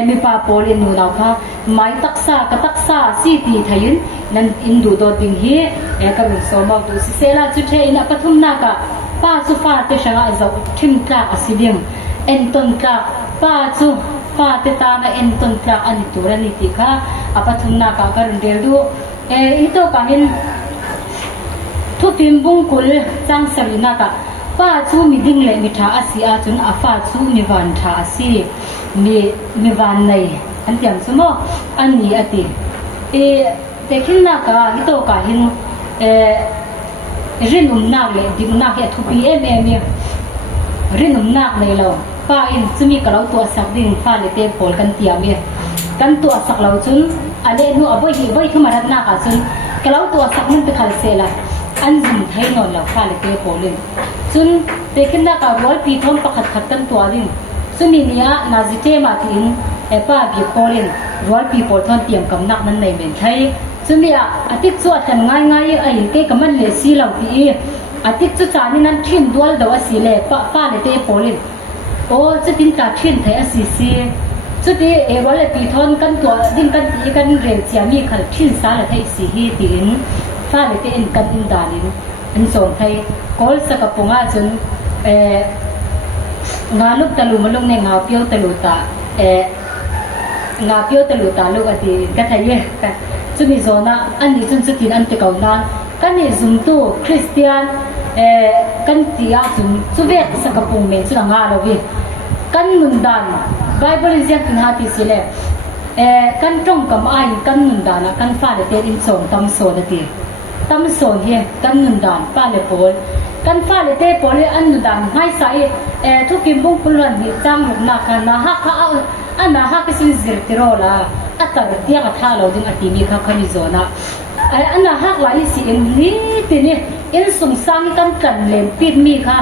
mi pa pol in nu na kha mai taksa ka taksa si ti thayin nan in du do ding hi ka rin so ma du se la chu the in pathum na ka pa chu fa te sanga zo thim tla asiding en ton ka pa chu fa te ta na en ton tla ani turani ti kha apathum na ka karun del du ito kahin thu tim bung kul chang sarina ka pa chu mi ding le mi tha asi a chun afa chu mi van tha asi mi van nei an tiam sumo ani ati tekin na ka ito kahin rinum nak le dim nak ya thu pi rinum nak nei lo pa in chumi ka lo to sak ding fa le te pol kan tiam kan to sak lo chun ale nu aboi hi boi khamarat na ka chun kalau to sak mun te khal sela an jin thai non la kha le te polin chun tekin na ka rol pi thom pakhat khat tan to adin chumi nia na jite ma tin pa bi polin rol pi pol thon tiam kam nak nan nei men thai chumi a atik chu athan ngai ai ke kaman le si lo ti atik chu chani nan thin dual do asi le pa le te polin o chu tin ta thin thai asi siสุดที่วันละปีทอนกันตัวดิ้งกันตีกันเรียนเสียมีขันทิ้นสาละไทยสีฮีตีนฟ้าเลยที่เอ็นกันอินดาลินอันส่งไทยกอลสกับปงอาจนงาลูกตะลุมาลงในงาเปียวตะลุตางาเปียวตะลุตาลูกอดีก็ไทยกันจะมีโซน่าอันนี้จนสุดที่อันที่เก่านานกันนี่ซุมตู้คริสเตียนกันตีอาซุมสุเวกสกับปงเมนสุดงาเราวิกันมุนดานBible is yak na ti sile kan tong kam ai kan nun dana kan fa de te in song tam so de ti tam so he kan nun dan pa le pol kan fa le te pol an nun dan mai sai thu kim bung pulwan hi chang luk na ka na ha kha ana ha ka sin zir tirola atar tia ka tha lo ding ati mi kha khani zona ana ha wa i si en ni ti ni in sung sang kan kan lem pit mi kha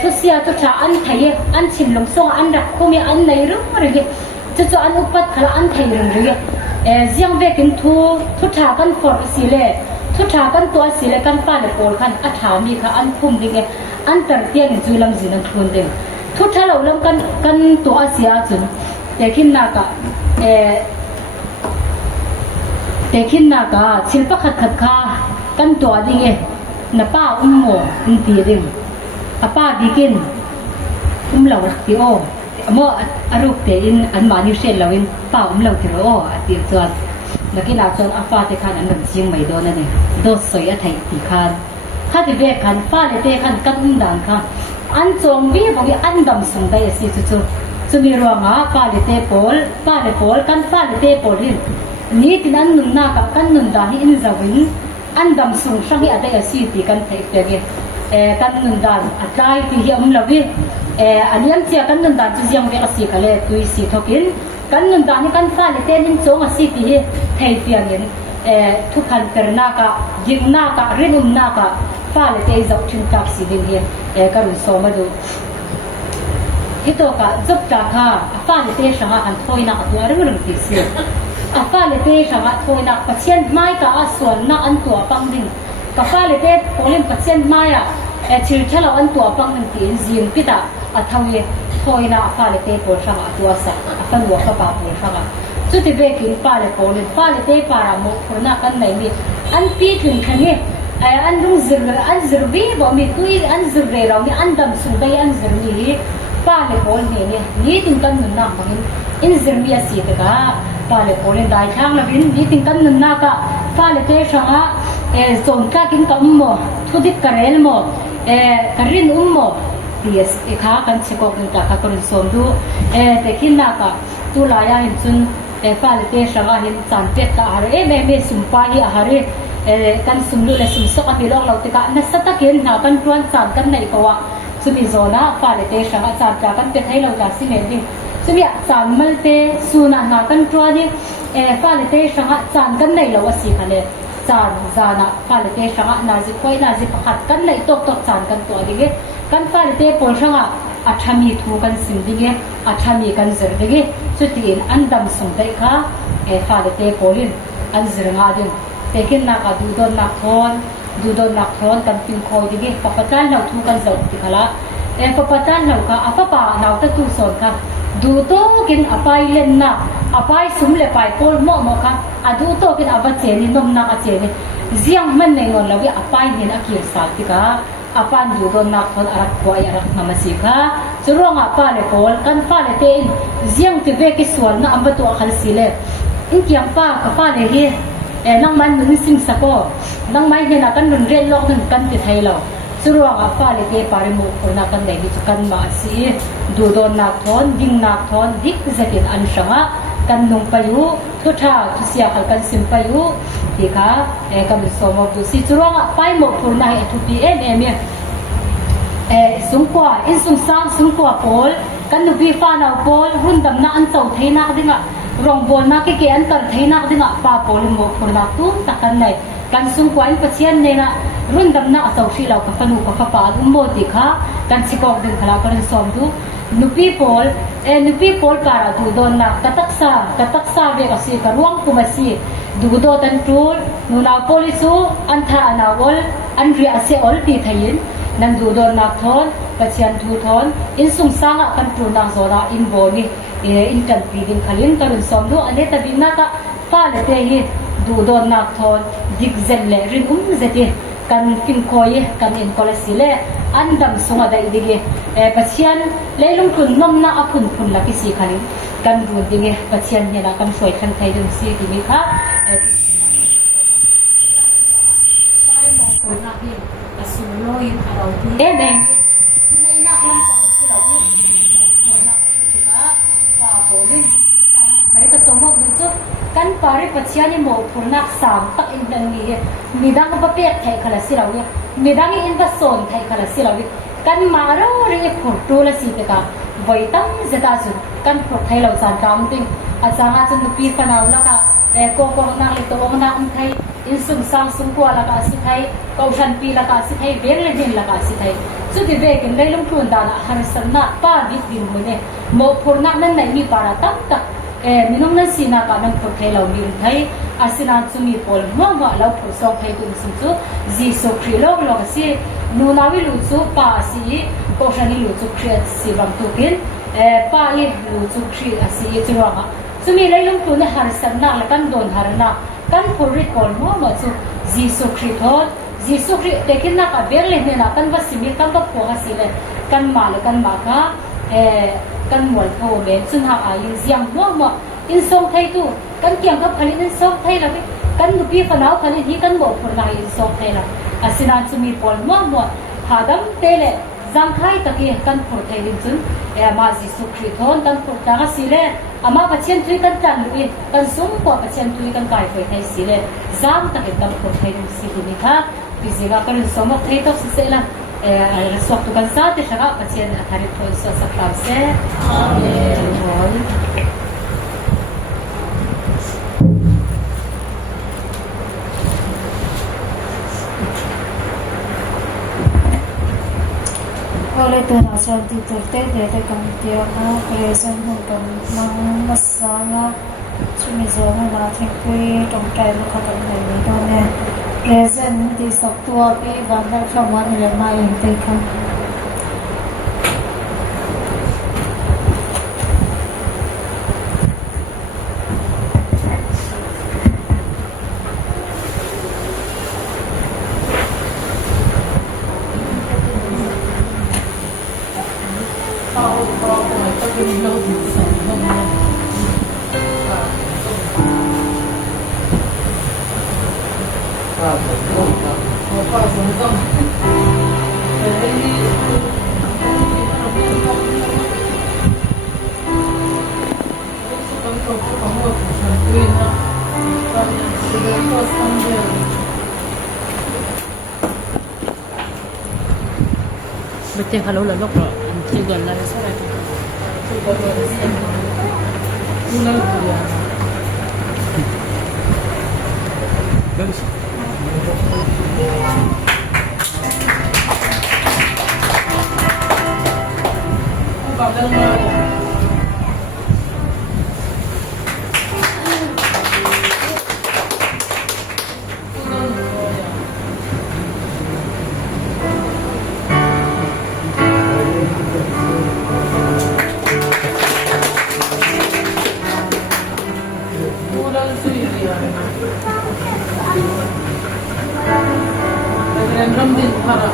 ทุเสียทุชาอันไทยอันชิมลงส่งอันรักคุมีอันในรุ่งเรืองจะอันอุปัตขละอันไทยรุ่งเรืองเสียงเวกินทุชากันฟอร์สิเลทุชากันตัวสิเลกันฟ้าเลโกลกันอัฐามีค่ะอันพุ่มดิ่งอันตัดเตียงจุลังจินันทุนดิ่งทุชาเราเริ่มกันตัวเสียจนแต่ขินนากะศิลปะขัดค่ะกันตัวดิ่งนับป้าโมอินตีดิ่งapa bikin umlaw ti o mo aruk te in an mani sel lawin pa umlaw ti ro ati chuan nakila chon afa te khan an jing mai do na ne do soi a thai ti khan kha ti ve khan pa le te khan kan dan kha an chong bi bo gi an dam sung dai si chu chu mi ro nga pa le pol kan pa le te pol rin ni tin an nun na ka kan nun da hi in zawin an dam sung sang hi adai si ti kan thai te ge kan nun dan atlai ti hi am lawi aniam chia kan nun dan chu jiang ve asi kale tui si thokin kan nun dan ni kan fa le te nin chong asi ti hi thei pian in thu khan perna ka jingna ka rinum na ka fa le te zau thin tak si din hi karun so ma du hito ka job ta kha fa le te sanga kan thoina ka tu ring ti si fa le te sanga thoina patient mai ka aswan na an tua pang ding ka fa le te polim patient mai thil thala an tua pang ning ti zim pita athawi thoina fa le te por sanga tua sa afan wa ka pa por sanga chu ti ve kin pa le polim fa le te para mo khurna kan nei mi an pi thun khani an rung zir bi bo mi tui an zir re raw mi an dam su bai an zir mi pa le pol ni tin kan nun na bangin in zir mi asi te ka pa le polen dai thang la bin ni tin kan nun na ka fa le te sanga zon ka kin ka mo thudik karel mo karin mo yes kha kan chiko kin ta ka kon som du te kin na ka tu la ya in chun fa le te sanga hin chan pet ta are me sumpa hi are kan sumlu le sum sok ami long lo te ka na sata kin na kan tuan chan kan nei ko wa sumi zona fa le te sanga chan ta kan pet hai lo la si me ni sumi chan mal te suna na kan tuan ni fa le te sanga chan kan nei lo wa si khale chan zana fa le te sanga na ji khoi na ji pakhat kan nei tok chan kan to dige kan fa le te pol sanga athami thu kan sim dige athami kan zer dige chutin andam sum dai kha fa le te polin an zer nga din tekin na ka du don na thon kan pin khoi dige papatan lau thu kan zau ti khala papatan lau ka apapa nau ta tu son ka du to kin apai len na apai sum le pai pol mo ka adu to kin aba che ni nom na ka che ni ziang man nei ngon lawi apai hin akir sa ti ka apan du don na thon arak ko ay arak na masika suronga pa le pol kan fa le te ziang ti ve ki sual na amba to khal sile in kiam pa ka fa le hi nang man nun sing sako nang mai he na kan nun re lok nun kan ti thai lo suronga fa le te pare mo ko na kan nei chu kan ma si du don na thon ding na thon dik zatin an shanga kan nung payu thutha thusia khal kan sim payu ti kha kam so mo du si suronga pai mo phur na he thu pi em sungkwa in sung sam sungkwa pol kan nu bi fa na pol rundam na an chau theina dinga rong bol na ke an tar theina dinga pa pol mo phur na tu takan nei kan sungkwa in pachian nei na rundam na chau si law ka fanu ka fa pa mo ti kha kan sikok din khala kan som du nupi pol kara du don na kataksa ve ka si ka ruang kumasi du do tan tur nu na polisu antha anawol an ri ase ol ti thain nan du don na thon pachian thu thon in sung sanga kan tur na zora in boni in kan pi din khalin kan som du ane ta bin na ka fa le te hi du don na thon dik zen le rin zeti kan kim khoi kan in kolasile andam sunga dai dige pachian leilung kun nom na apun la ki si khali kan ru dinge pachian ne na kan soi khan thai dum si ti mi kha pai mo ko na hi asu loi arau ti ben nei na lang sa si lau ni ko na ka pa ko ni hari ka somo bu chu kan pare pachian ni mo phurnak sam tak in dan ni he midang ba pek thai khala si lau ni midang in ba son thai khala si lau kan maro ri phurtu la si te ka voitam zeta chu kan phur thai lau san kam ting achanga chu pi panaw la ka ko na le to na um thai in sum sang sum ko la ka si thai ko shan pi la ka si thai ber le din la ka si thai chu ti ve kin le lung thun da na har san na pa bi din mo ne mo phurna nan nai mi para tak tak minong nan sina ka nan phur thai lau mi thai asina chu mi pol mo lau phur so thai tu sum chu ji so khri lo ka si nu na wi lu chu pa si ko shani lu chu khri si bang tu kin pa ye lu chu khri asi chu ra chumi leilung tu ne har san na la kan don har na kan phur ri kol mo chu jisu khri thot jisu khri tekin na ka ber le ne na kan ba simi kan ba pho ha si le kan ma ka kan mol tho me chun ha a yin jiang mo in song thai tu kan kyang ka phali in song thai la kan nu pi phanau phali hi kan mo phur na in song thai la asina chumi pol mo hadam tele zangkhai taki kan phur thai din chun ma jisu khri thon kan phur ta ga si le ama pachen tui kan tan lui kan sum ko pachen tui kan kai foi thai si le zam ta ke kan phur thai din si ni kha biziga kan somo thai to se la สอกตุกันซาติชะปะเชียนอาคาริโทสสักตามเซอาเมนOleh terasa ditertete tekan tiama present hukum mang masala sumizona na thengpui tongkai lokatan nei done present di saktua pe wanda khawan le mai te kham Betul kalau lalu kalau tiga lalu saya tiga lalu saya mulai dia. Bagus. Bagus mana?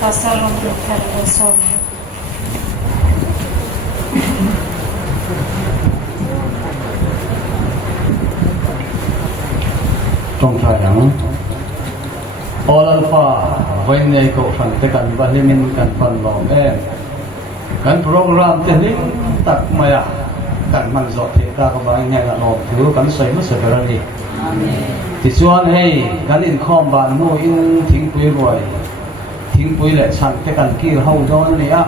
Pasal untuk terkosong. Trong thời rằng Alpha với này cậu phần cái cần và liên minh cần phần lòng em cần program tiền linh tặc mày cần mang giọt thế ta có bao nhiêu là lòng thứ cần xây mất sửa ra đi thì xuân hay cần in com bạn mua in thính quý rồi thính quý lại sẵn cái cần kia hậu cho nó này á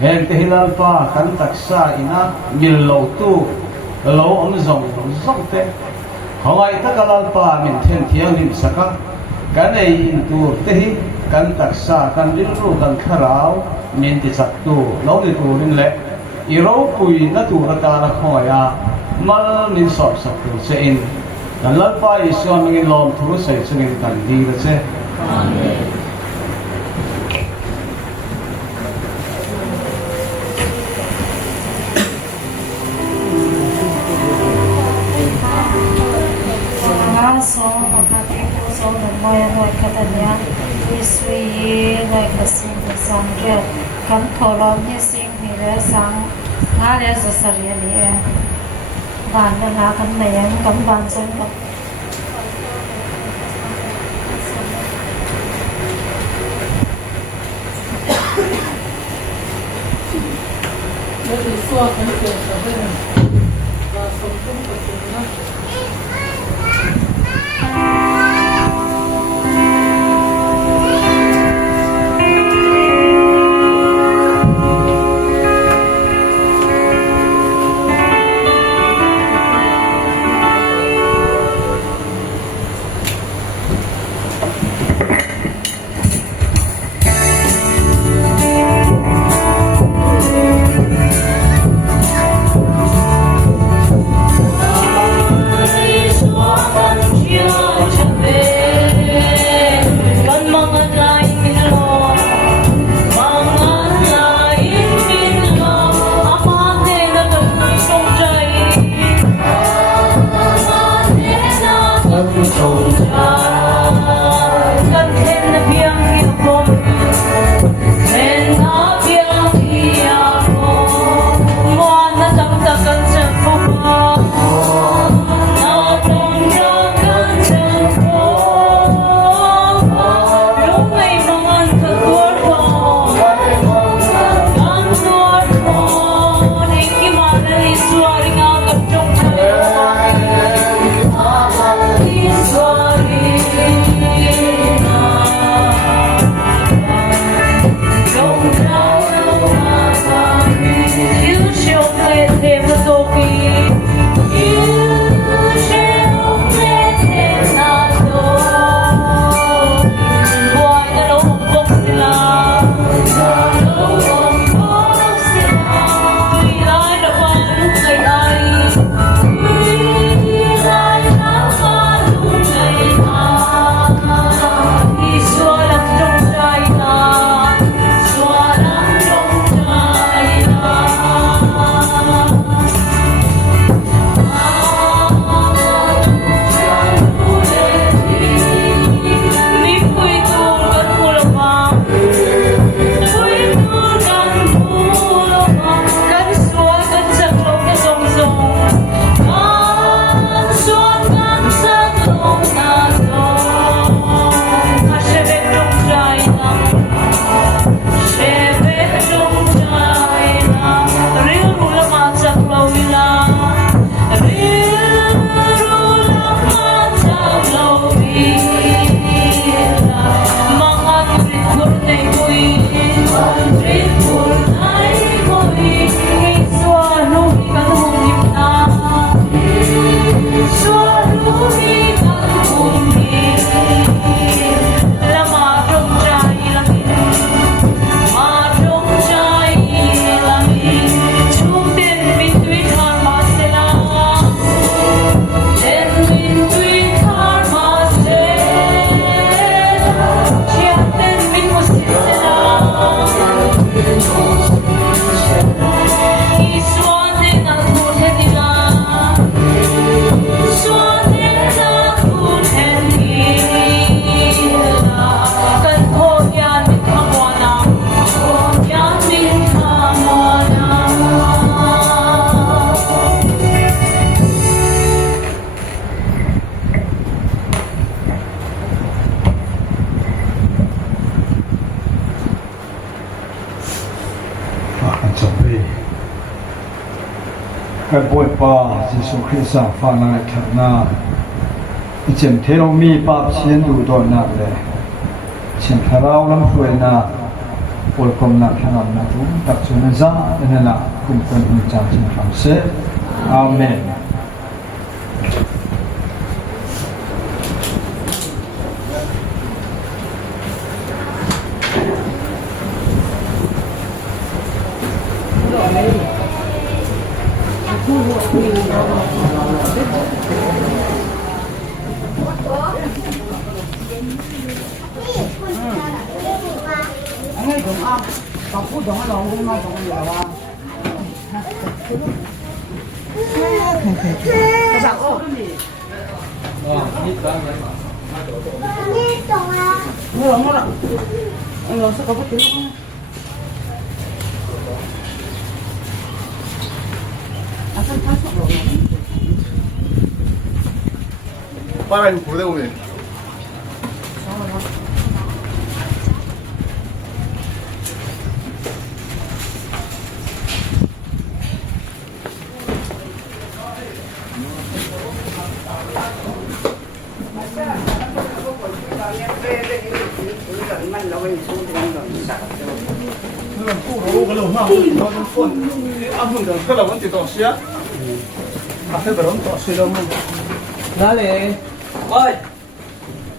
em thì Alpha cần tặc xa ina nhìn lâu tu lâu ông rồng rộng thế họ ai tất cả Alpha mình thiên thiêng mình sắc cái này in tu thế cần tặc xa cần đi lu cần kharao mình thì sắc tu lâu đi tu mình lệ irau pui na tu ra ta la khoya mal min sop sak tu se in kan Alpha iso mình lom thu se se mình cần đi ra se รีได้กระสิ่งสังเกตคำทรมให้สิ่งนี้และสังหาและสุสเรียนี่บ้านนากันไหนกันบ้านฉันก็ไม่ได้สวดไม่เกิดอะไรก็สมบูรณ์กับสิ่งนั้น cái bồi pa Jesus Christ sang pha lại thật na ichen thế ông mi pa chiến đủ đồ na le chen tharau lam suai na bồi kom na khanam na tu tak chuna za nên là cùng con hình trang trên phẳng sẽ amen 外面不在屋里。 Dale. Ôi.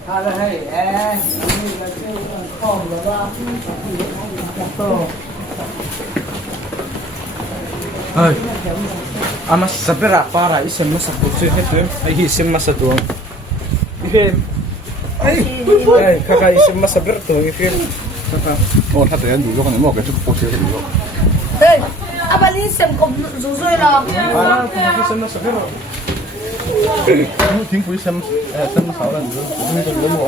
Ta là hay không là ba. Ay. Amas sabira para isem masabu hetu. Ay isem masadu. Ifem. Ay kaka isem masabir to ifem. Kaka. 哦，他等下卤肉可能冒给这个锅贴给卤肉。对，阿爸你成功入睡了。 Ah, isem masabir. 挺贵生炒了，你说那个牛肉啊，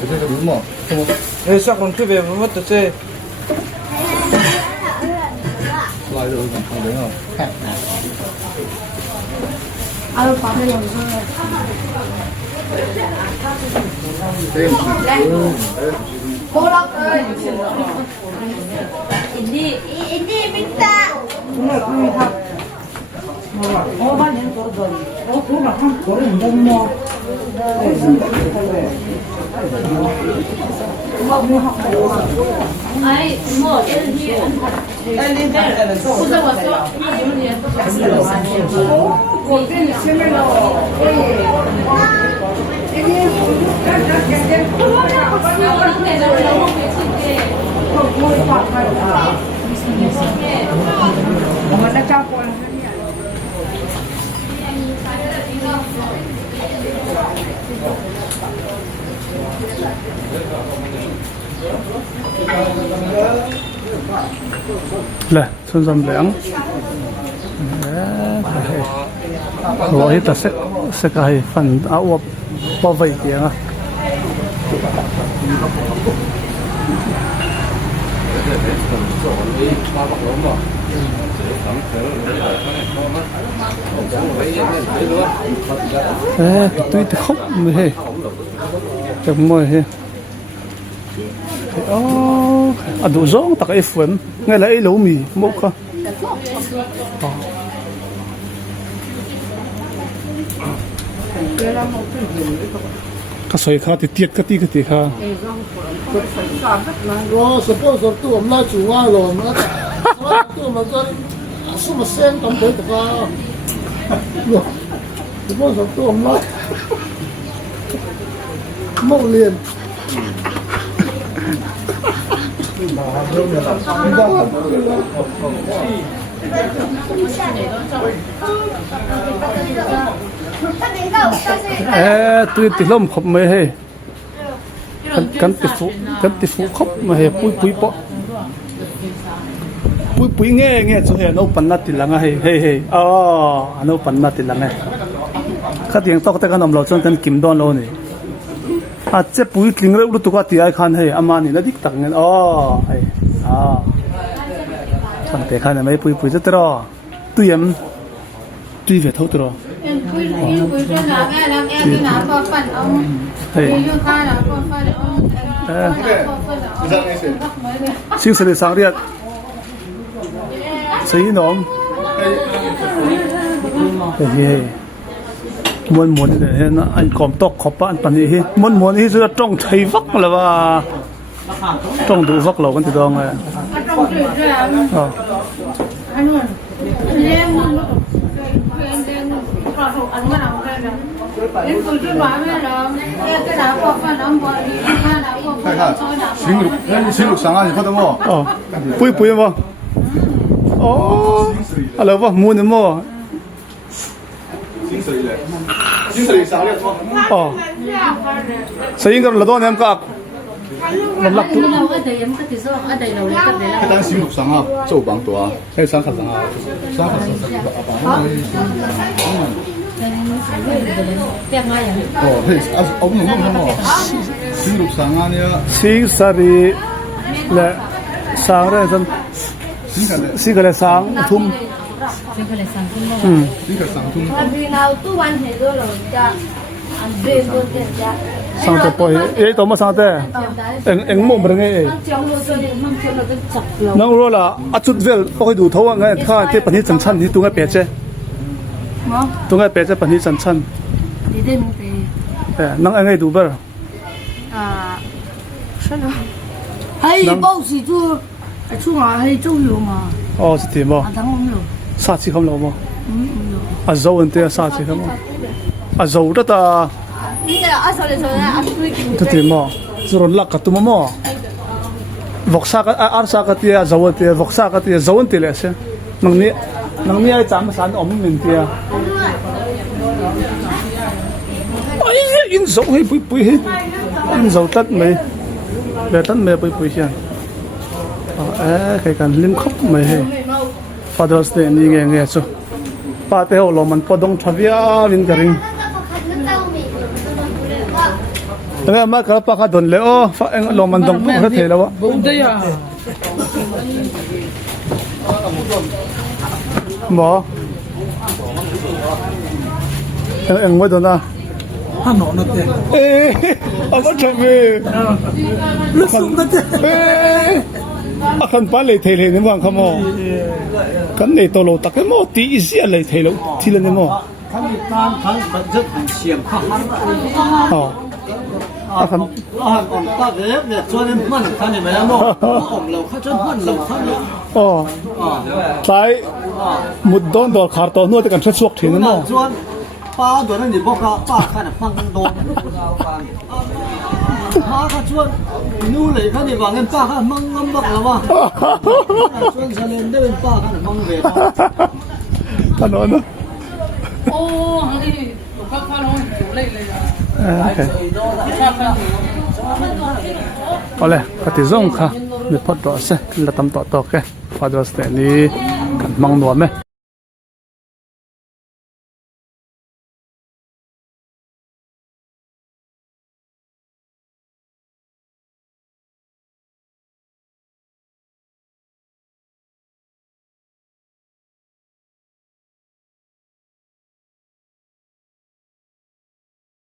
这个牛肉，什么？ Eh sakon tu be mo to che. 来的好人啊，看。阿爸爸入睡了。好啦，印尼明白。 哎，我这里不是我说，有点我跟你前面了，我们在家过。 Là xuân dầm lẻng rồi ta sẽ cái phần áo bao vây kia à tôi thì khóc mới hay chậm mồi hay đủ rõ tất cả FM ngay là lẩu mì mốc không cái sợi khá thì tiết cái tí khá 我是不是对我们那主啊了，我们对我们这什么先东北的吧？我是不是对我们那梦练？ tôi thì lom khóc mới hay cắn tỷ phụ khóc mà hay bụi bụi nghe cho hay nó bắn nát tỷ lăng hay nó bắn nát tỷ lăng hay các tiếng tóc tay cái nằm lò chân chân kim đòn lô này à chế bụi tiếng rồi lúc tụi cái tiếng khan hay ama này nó đích tặng nghe hay thằng té khan này mấy bụi rất to tuy em tuy về thâu to xin sự sáng riết sấy nóm muốn để nó anh còn tóc khóc bạn tận đi muốn đi rồi trong thấy vắc là ba trong đủ vắc lẩu con từ đó ngay新路上啊，你看到没？哦，不吗？哦，啊，老婆，摸的摸。新水上的错。哦，所以个老多年个，我落住。但新路上啊，做帮多啊，还有三卡上啊，三卡上。เรียกง่ายอย่างนี้ 어, 헤이, 없는 거. 지금 상하냐? สิงสรีและสางได้ซั่น 싱가네. สิงก็เลยสางทุ่ม ซึ่งก็เลยสั่งขึ้นมา 싱가 쌍퉁. อันนี้เราตู้วันเห็นด้วยเหรอจะอันเบรนตัวเด็ดจะ สางแต่ปล่อยเอ้ยตัวมาสางแต่เอ็งมองบ่ได้ไงเอ้ย เจ้าลูกตัวนี้มันเจ้าเราเป็นจับเรา นังรู้ล่ะอจุดเวลปอยดูเท่าว่าไงถ้าที่ปนิจันชันที่ตัวไงเปียเจตัวไงเปียเจปนิจันชัน 你对不对？ แต่นังไงดูเบอร์ 啊，是的。还有报喜做，出马还有周游嘛？ อ๋อสิทีบ่ 啊，当我没有， ซาชิคำเราบ่ 没有。 อาโซอันเตะซาชิคำอาโซตะตา 你这二十来岁呢，二十岁给 ตะทีบ่สุรลักกะตุมบ่วอกซากะอาร์ซากะเตียโซอันเตะวอกซากะเตียโซอันเตะเลยเสนังนี้ไอ้จามสันอมมินเตียไอ้อินโซให้ปุยอินโซตัดไหมเบตันไหมปุยเชียนใครกันลิมคับไหมให้ Father's Day นี่ไงซุป้าเตโอโลมันปดงทวีอาวินกริงแต่มากระปากดนเลยโอ้ฟ้าเอ็งโลมันดงปุ๊บเทแล้ววะ บุญได้อ่ะ หมอเอ็งไม่โดนนะ ถ้าหนอนเตะ เอ๊ะเอามาทำไม ลึกสุดเตะ เอ๊ะอาคันป้าเลยเทเลยนี่มั้งขโมยกันเลยตัวโลตักโมตีอีเสียเลยเทแล้วทีละนี่มั้ง 他们单看本身很险怕他们 อ๋ออาคัน 大爷也昨天慢看你没么我们老看真慢老看 อ๋อสายมุดโดนโดนขาดตัวนวดกันชัดสวกถึงนี่มั้ง 昨八多那你不看爸看的放更多他看昨努力看你往人爸看蒙蒙不了吗昨天那边爸看的蒙呗 ถนนนะ โอ้ฮันนี่ข้าวน้องอยู่เลยเลยอ่ะ โอเคเอาเลยกติซ่งค่ะมีพอดต่อเสร็จแล้วทำต่อแก Father's Day นี้กันมังหนวดไหม